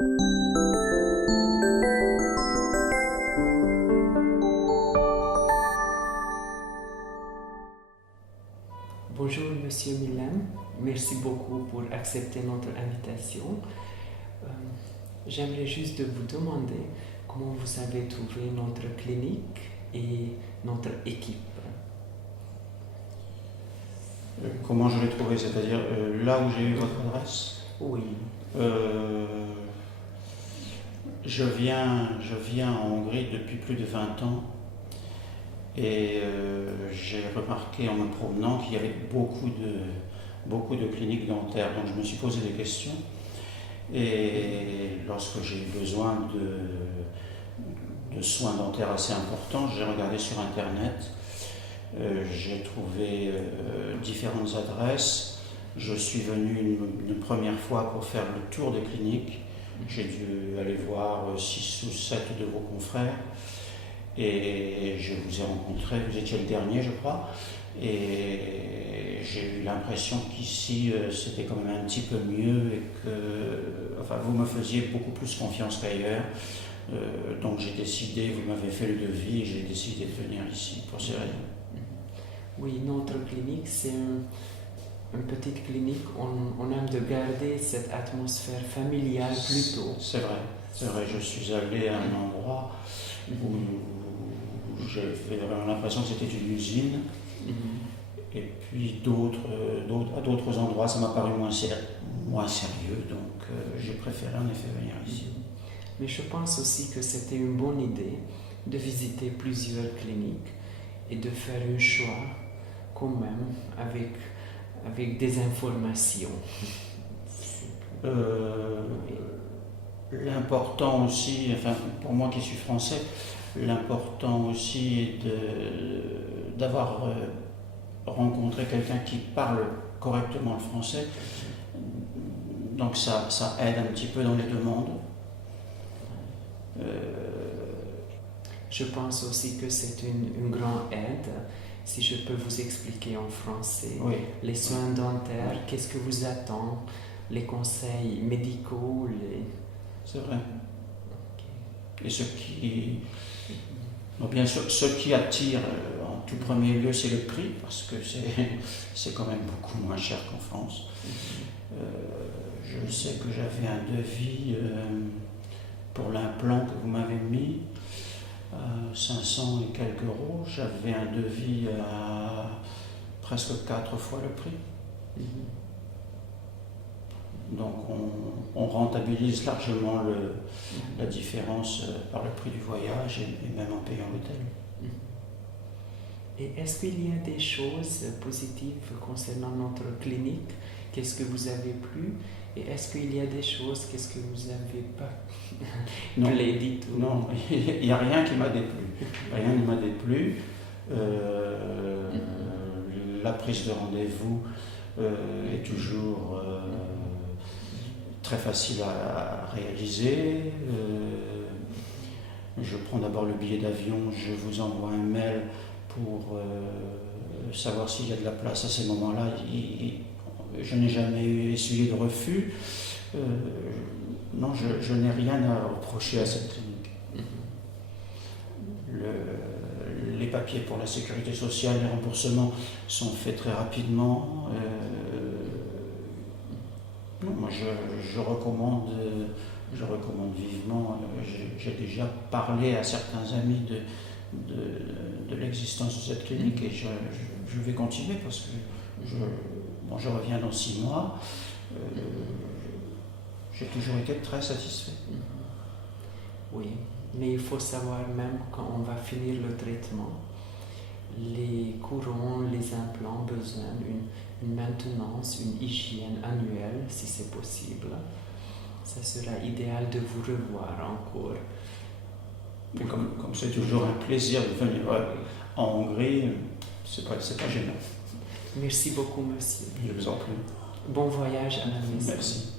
Bonjour Monsieur Millem, merci beaucoup pour accepter notre invitation. J'aimerais juste vous demander comment vous avez trouvé notre clinique et notre équipe. Comment je l'ai trouvé, c'est-à-dire là où j'ai eu votre adresse? Oui. Je viens en Hongrie depuis plus de 20 ans et j'ai remarqué en me promenant qu'il y avait beaucoup de cliniques dentaires, donc je me suis posé des questions et lorsque j'ai eu besoin de soins dentaires assez importants, j'ai regardé sur internet. J'ai trouvé différentes adresses. Je suis venu une première fois pour faire le tour des cliniques. J'ai dû aller voir 6 ou 7 de vos confrères et je vous ai rencontré, vous étiez le dernier je crois, et j'ai eu l'impression qu'ici c'était quand même un petit peu mieux et que vous me faisiez beaucoup plus confiance qu'ailleurs. Donc j'ai décidé, vous m'avez fait le devis et j'ai décidé de venir ici pour ces raisons. Oui, notre clinique, c'est une petite clinique. On aime de garder cette atmosphère familiale plutôt. C'est vrai. Je suis allé à un endroit où j'avais vraiment l'impression que c'était une usine. Et puis à d'autres endroits, ça m'a paru moins sérieux. Donc j'ai préféré en effet venir ici. Mais je pense aussi que c'était une bonne idée de visiter plusieurs cliniques et de faire un choix quand même avec des informations. L'important aussi, pour moi qui suis français, l'important aussi est d'avoir rencontré quelqu'un qui parle correctement le français. Donc ça aide un petit peu dans les demandes. Je pense aussi que c'est une grande aide. Si je peux vous expliquer en français, oui. Les soins dentaires, qu'est-ce que vous attend, les conseils médicaux, C'est vrai. Okay. Et bien sûr, ce qui attire en tout premier lieu, c'est le prix, parce que c'est quand même beaucoup moins cher qu'en France. Je sais que j'avais un devis pour l'implant que vous m'avez mis. 500 et quelques euros, j'avais un devis à presque 4 fois le prix. Donc on rentabilise largement la différence par le prix du voyage et même en payant l'hôtel. Et est-ce qu'il y a des choses positives concernant notre clinique? Qu'est-ce que vous avez plu? Et est-ce qu'il y a des choses, qu'est-ce que vous n'avez pas dit tout? Non, il n'y a rien qui m'a déplu. Rien ne m'a déplu. La prise de rendez-vous est toujours très facile à réaliser. Je prends d'abord le billet d'avion, je vous envoie un mail pour savoir s'il y a de la place à ces moments-là. Je n'ai jamais essuyé de refus. Non, je n'ai rien à reprocher à cette clinique. Les papiers pour la sécurité sociale, les remboursements sont faits très rapidement. Moi, je recommande vivement. J'ai déjà parlé à certains amis de l'existence de cette clinique et je vais continuer parce que je reviens dans 6 mois. J'ai toujours été très satisfait. Oui, mais il faut savoir même quand on va finir le traitement, les couronnes, les implants ont besoin d'une maintenance, une hygiène annuelle si c'est possible. Ça sera idéal de vous revoir encore. Mais comme c'est toujours un plaisir de venir en Hongrie, c'est pas gênant. Merci beaucoup, monsieur. Je vous en prie. Bon voyage à la maison. Merci.